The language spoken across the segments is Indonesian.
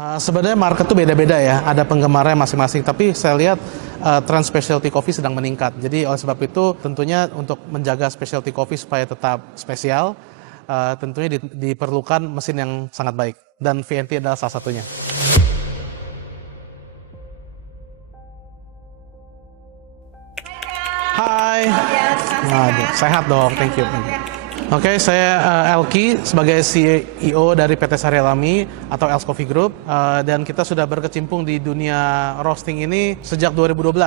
Sebenarnya market tuh beda-beda ya, ada penggemarnya masing-masing. Tapi saya lihat tren specialty coffee sedang meningkat. Jadi oleh sebab itu tentunya untuk menjaga specialty coffee supaya tetap spesial, tentunya diperlukan mesin yang sangat baik. Dan VNT adalah salah satunya. Hai, sehat dong, thank you. Oke, saya Elky sebagai CEO dari PT Sari Alami atau Els Coffee Group, dan kita sudah berkecimpung di dunia roasting ini sejak 2012.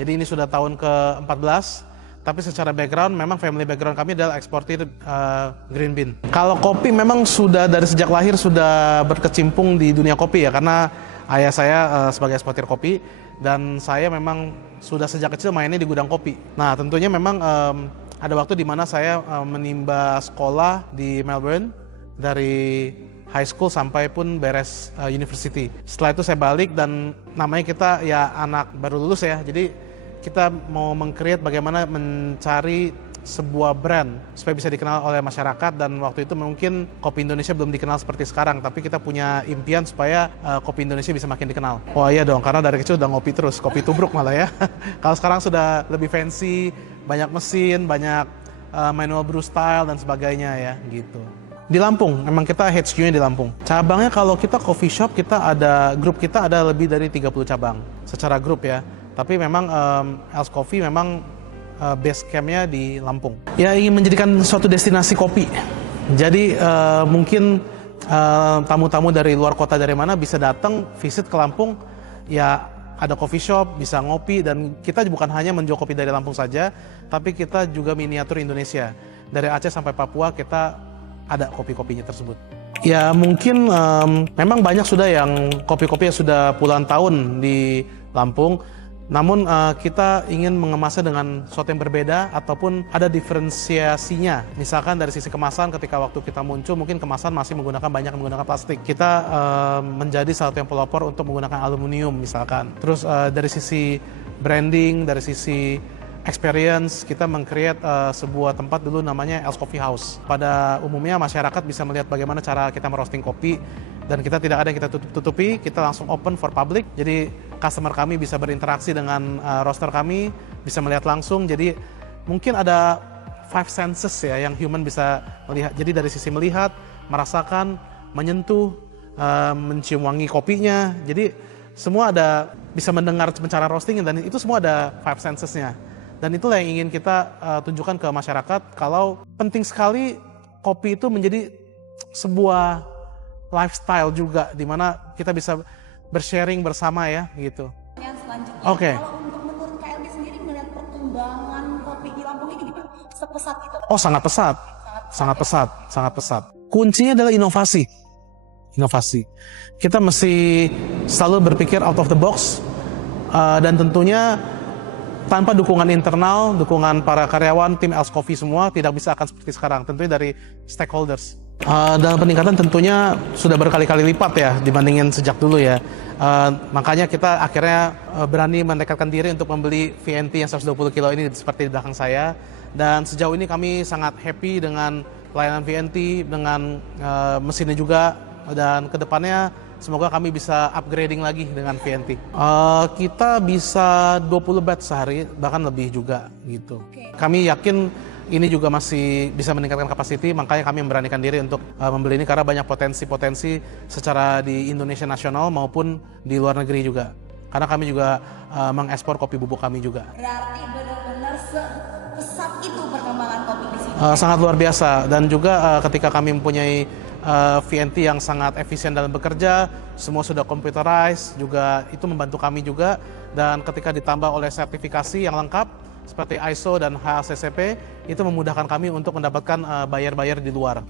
Jadi ini sudah tahun ke-14, tapi secara background memang family background kami adalah eksportir green bean. Kalau kopi memang sudah dari sejak lahir sudah berkecimpung di dunia kopi ya, karena ayah saya sebagai eksportir kopi dan saya memang sudah sejak kecil mainnya di gudang kopi. Nah, tentunya memang ada waktu di mana saya menimba sekolah di Melbourne dari high school sampai pun beres university. Setelah itu saya balik dan namanya kita ya anak baru lulus ya. Jadi kita mau meng-create bagaimana mencari sebuah brand supaya bisa dikenal oleh masyarakat, dan waktu itu mungkin kopi Indonesia belum dikenal seperti sekarang, tapi kita punya impian supaya kopi Indonesia bisa makin dikenal. Oh iya dong, karena dari kecil udah ngopi terus, kopi tubruk malah ya. Kalau sekarang sudah lebih fancy, banyak mesin, banyak manual brew style dan sebagainya ya gitu. Di Lampung, memang kita HQ-nya di Lampung. Cabangnya kalau kita coffee shop, grup kita ada lebih dari 30 cabang secara grup ya. Tapi memang Els Coffee memang base camp-nya di Lampung. Ya, ingin menjadikan suatu destinasi kopi. Jadi mungkin tamu-tamu dari luar kota dari mana bisa datang visit ke Lampung, ya ada coffee shop, bisa ngopi, dan kita bukan hanya menjual kopi dari Lampung saja, tapi kita juga miniatur Indonesia. Dari Aceh sampai Papua kita ada kopi-kopinya tersebut. Ya mungkin memang banyak sudah yang kopi-kopi yang sudah puluhan tahun di Lampung. Namun kita ingin mengemasnya dengan sesuatu yang berbeda ataupun ada diferensiasinya. Misalkan dari sisi kemasan, ketika waktu kita muncul mungkin kemasan masih banyak menggunakan plastik. Kita menjadi salah satu yang pelopor untuk menggunakan aluminium misalkan. Terus dari sisi branding, dari sisi experience, kita meng-create sebuah tempat dulu namanya Els Coffee House. Pada umumnya masyarakat bisa melihat bagaimana cara kita merosting kopi, dan kita tidak ada yang kita tutupi, kita langsung open for public. Jadi customer kami bisa berinteraksi dengan roaster kami, bisa melihat langsung. Jadi mungkin ada 5 senses ya yang human bisa melihat. Jadi dari sisi melihat, merasakan, menyentuh, mencium wangi kopinya. Jadi semua ada, bisa mendengar cara roasting, dan itu semua ada 5 sensesnya. Dan itulah yang ingin kita tunjukkan ke masyarakat, kalau penting sekali kopi itu menjadi sebuah lifestyle juga, di mana kita bisa bersharing bersama ya gitu. Yang selanjutnya, Oke. Kalau untuk menurut KLB sendiri melihat perkembangan kopi di Lampung ini gimana? Sepesat itu? Oh, sangat pesat. Sangat pesat. Kuncinya adalah inovasi. Kita mesti selalu berpikir out of the box, dan tentunya tanpa dukungan internal, dukungan para karyawan, tim Els Coffee semua tidak bisa akan seperti sekarang. Tentunya dari stakeholders. Dalam peningkatan tentunya sudah berkali-kali lipat ya dibandingin sejak dulu ya. Makanya kita akhirnya berani mendekatkan diri untuk membeli VNT yang 120 kilo ini seperti di belakang saya. Dan sejauh ini kami sangat happy dengan pelayanan VNT, dengan mesinnya juga. Dan kedepannya semoga kami bisa upgrading lagi dengan VNT. Kita bisa 20 batch sehari, bahkan lebih juga gitu. Kami yakin ini juga masih bisa meningkatkan kapasiti, makanya kami memberanikan diri untuk membeli ini karena banyak potensi-potensi secara di Indonesia nasional maupun di luar negeri juga. Karena kami juga mengekspor kopi bubuk kami juga. Berarti benar-benar sepesat itu perkembangan kopi di sini. Sangat luar biasa, dan juga ketika kami mempunyai VNT yang sangat efisien dalam bekerja, semua sudah computerized, juga itu membantu kami juga. Dan ketika ditambah oleh sertifikasi yang lengkap seperti ISO dan HACCP, itu memudahkan kami untuk mendapatkan buyer-buyer di luar.